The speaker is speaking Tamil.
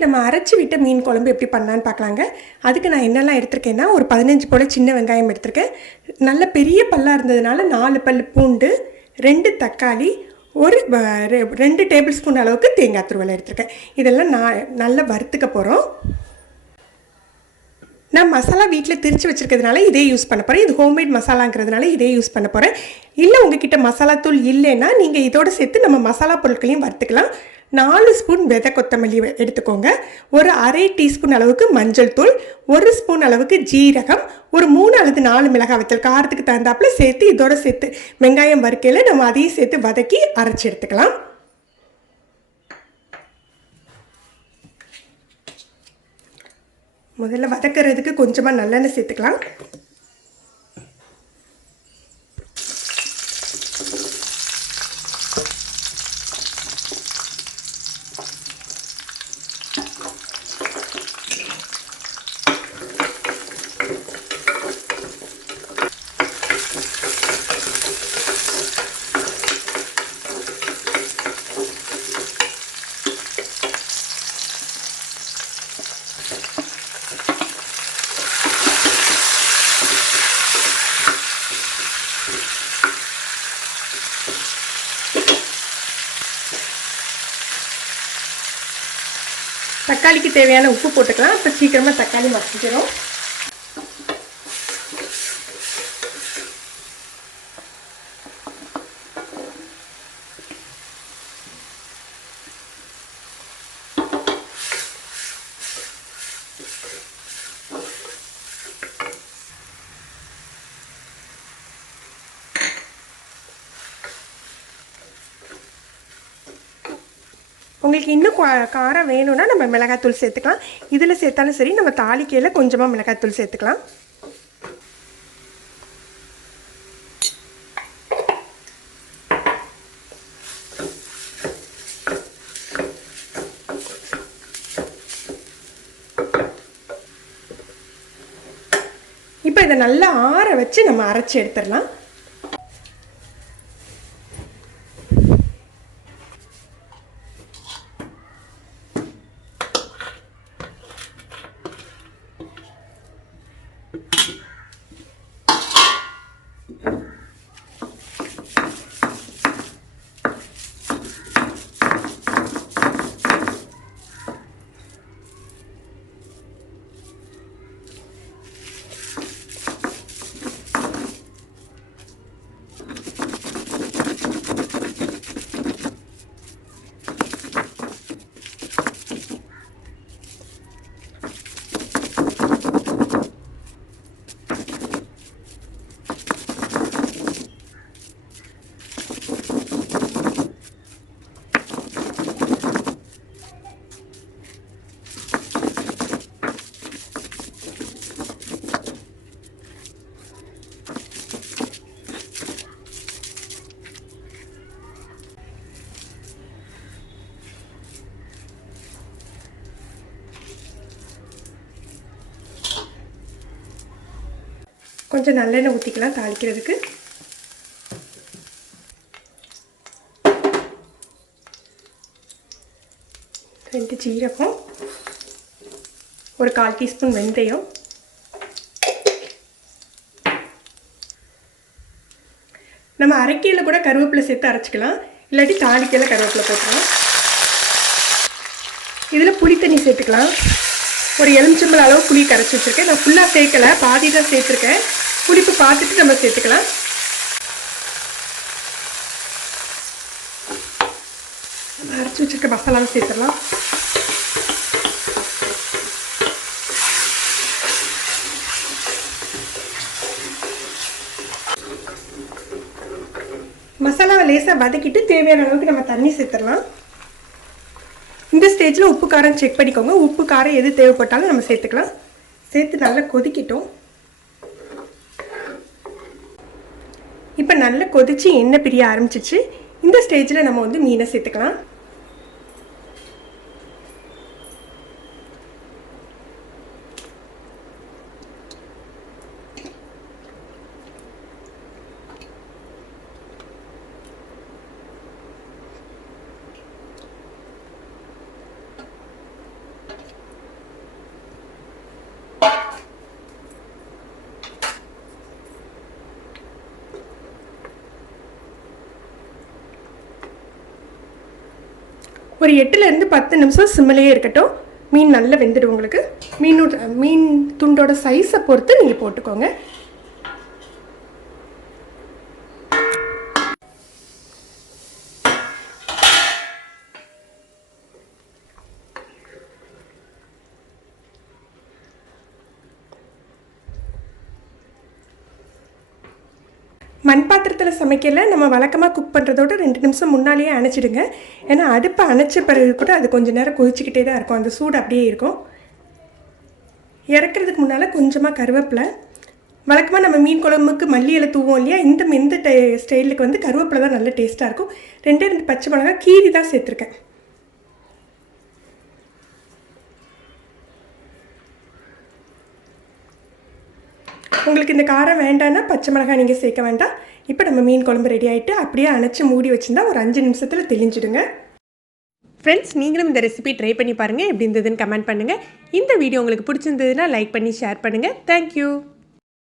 இன்றைக்கி நம்ம அரைச்சி விட்ட மீன் குழம்பு எப்படி பண்ணலான்னு பார்க்கலாங்க. அதுக்கு நான் என்னெல்லாம் எடுத்திருக்கேன்னா, ஒரு 15 போல் சின்ன வெங்காயம் எடுத்திருக்கேன். நல்ல பெரிய பல்லாக இருந்ததுனால 4 பல் பூண்டு, 2 தக்காளி, ஒரு 2 டேபிள் ஸ்பூன் அளவுக்கு தேங்காய் துருவல் எடுத்திருக்கேன். இதெல்லாம் நான் நல்லா வறுத்துக்க போகிறோம். நான் மசாலா வீட்டில் திரிச்சு வச்சுருக்கிறதுனால இதே யூஸ் பண்ண போகிறேன். இது ஹோம்மேட் மசாலாங்கிறதுனால இதே யூஸ் பண்ண போகிறேன். இல்லை உங்ககிட்ட மசாலா தூள் இல்லைன்னா நீங்கள் இதோடு சேர்த்து நம்ம மசாலா பொருட்களையும் வறுத்துக்கலாம். 4 ஸ்பூன் விதை கொத்தமல்லி எடுத்துக்கோங்க. ஒரு அரை டீஸ்பூன் அளவுக்கு மஞ்சள் தூள், 1 ஸ்பூன் அளவுக்கு ஜீரகம், ஒரு 3 அல்லது 4 மிளகாய் வத்தல் காரத்துக்கு தகுந்தாப்புல சேர்த்து இதோட சேர்த்து வெங்காயம் வறுக்கையில் நம்ம அதையும் சேர்த்து வதக்கி அரைச்சி எடுத்துக்கலாம். முதல்ல வதக்கிறதுக்கு கொஞ்சமாக நல்லெண்ணெய் சேர்த்துக்கலாம். தக்காளிக்கு தேவையான உப்பு போட்டுக்கலாம். அப்போ சீக்கிரமாக தக்காளி மசிக்கிறோம். உங்களுக்கு இன்னும் காரம் வேணும்னா நம்ம மிளகாத்தூள் சேர்த்துக்கலாம். இதில் சேர்த்தாலும் சரி, நம்ம தாளிக்கையில் கொஞ்சமாக மிளகாத்தூள் சேர்த்துக்கலாம். இப்போ இதை நல்லா ஆற வச்சு நம்ம அரைச்சி எடுத்துடலாம். கொஞ்சம் நல்லெண்ணெய் ஊற்றிக்கலாம் தாளிக்கிறதுக்கு. ரெண்டு ஜீரகம், ஒரு 1/4 டீஸ்பூன் வெந்தயம், நம்ம அரைக்கையில் கூட கருவேப்பிலை சேர்த்து அரைச்சிக்கலாம். இல்லாட்டி தாளிக்கையில் கருவேப்பிலை போட்டுக்கலாம். இதில் புளி தண்ணி சேர்த்துக்கலாம். ஒரு எலுமிச்சம்பழம் அளவு புளி கரைச்சி வச்சுருக்கேன். நான் ஃபுல்லாக சேர்க்கலை, பாதி தான் சேர்த்துருக்கேன். புளிப்பு பார்த்துட்டு நம்ம சேர்த்துக்கலாம். நம்ம அரைச்சி வச்சுருக்க மசாலாவை சேர்த்துடலாம். மசாலாவை லேசாக வதக்கிட்டு தேவையான அளவுக்கு நம்ம தண்ணி சேர்த்துடலாம். இந்த ஸ்டேஜில் உப்பு காரம் செக் பண்ணிக்கோங்க. உப்பு காரம் எது தேவைப்பட்டாலும் நம்ம சேர்த்துக்கலாம். சேர்த்து நல்லா கொதிக்கிட்டோம். இப்போ நல்லா கொதித்து எண்ணெய் பிரிய ஆரம்பிச்சிச்சு. இந்த ஸ்டேஜில் நம்ம வந்து மீனை சேர்த்துக்கலாம். ஒரு 8லேருந்து 10 நிமிஷம் சிம்மிலேயே இருக்கட்டும். மீன் நல்லா வெந்துடும் உங்களுக்கு. மீன் துண்டோட சைஸை பொறுத்து நீங்கள் போட்டுக்கோங்க. மண் பாத்திரத்தில் சமைக்கல நம்ம வழக்கமாக குக் பண்ணுறதோட 2 நிமிஷம் முன்னாலேயே அணைச்சிடுங்க. ஏன்னா அடுப்பை அணைச்ச பிறகு கூட அது கொஞ்சம் நேரம் கொதிச்சிக்கிட்டே தான் இருக்கும். அந்த சூடு அப்படியே இருக்கும். இறக்குறதுக்கு முன்னால் கொஞ்சமாக கருவேப்பிலை. வழக்கமாக நம்ம மீன் குழம்புக்கு மல்லி இலை தூவோம் இல்லையா, இந்த ஸ்டைலுக்கு வந்து கருவேப்பிலை தான் நல்ல டேஸ்ட்டாக இருக்கும். 2 பச்சை மிளகாய் கீரி தான் சேர்த்துருக்கேன். உங்களுக்கு இந்த காரம் வேண்டான்னா பச்சை மிளகாய் நீங்கள் சேர்க்க வேண்டாம். இப்போ நம்ம மீன் குழம்பு ரெடி ஆகிட்டு அப்படியே அணைச்சி மூடி வச்சுருந்தா ஒரு 5 நிமிஷத்தில் தெளிஞ்சிடுங்க. ஃப்ரெண்ட்ஸ், நீங்களும் இந்த ரெசிபி ட்ரை பண்ணி பாருங்கள். எப்படி இருந்ததுன்னு கமெண்ட் பண்ணுங்கள். இந்த வீடியோ உங்களுக்கு பிடிச்சிருந்ததுன்னா லைக் பண்ணி ஷேர் பண்ணுங்கள். தேங்க்யூ.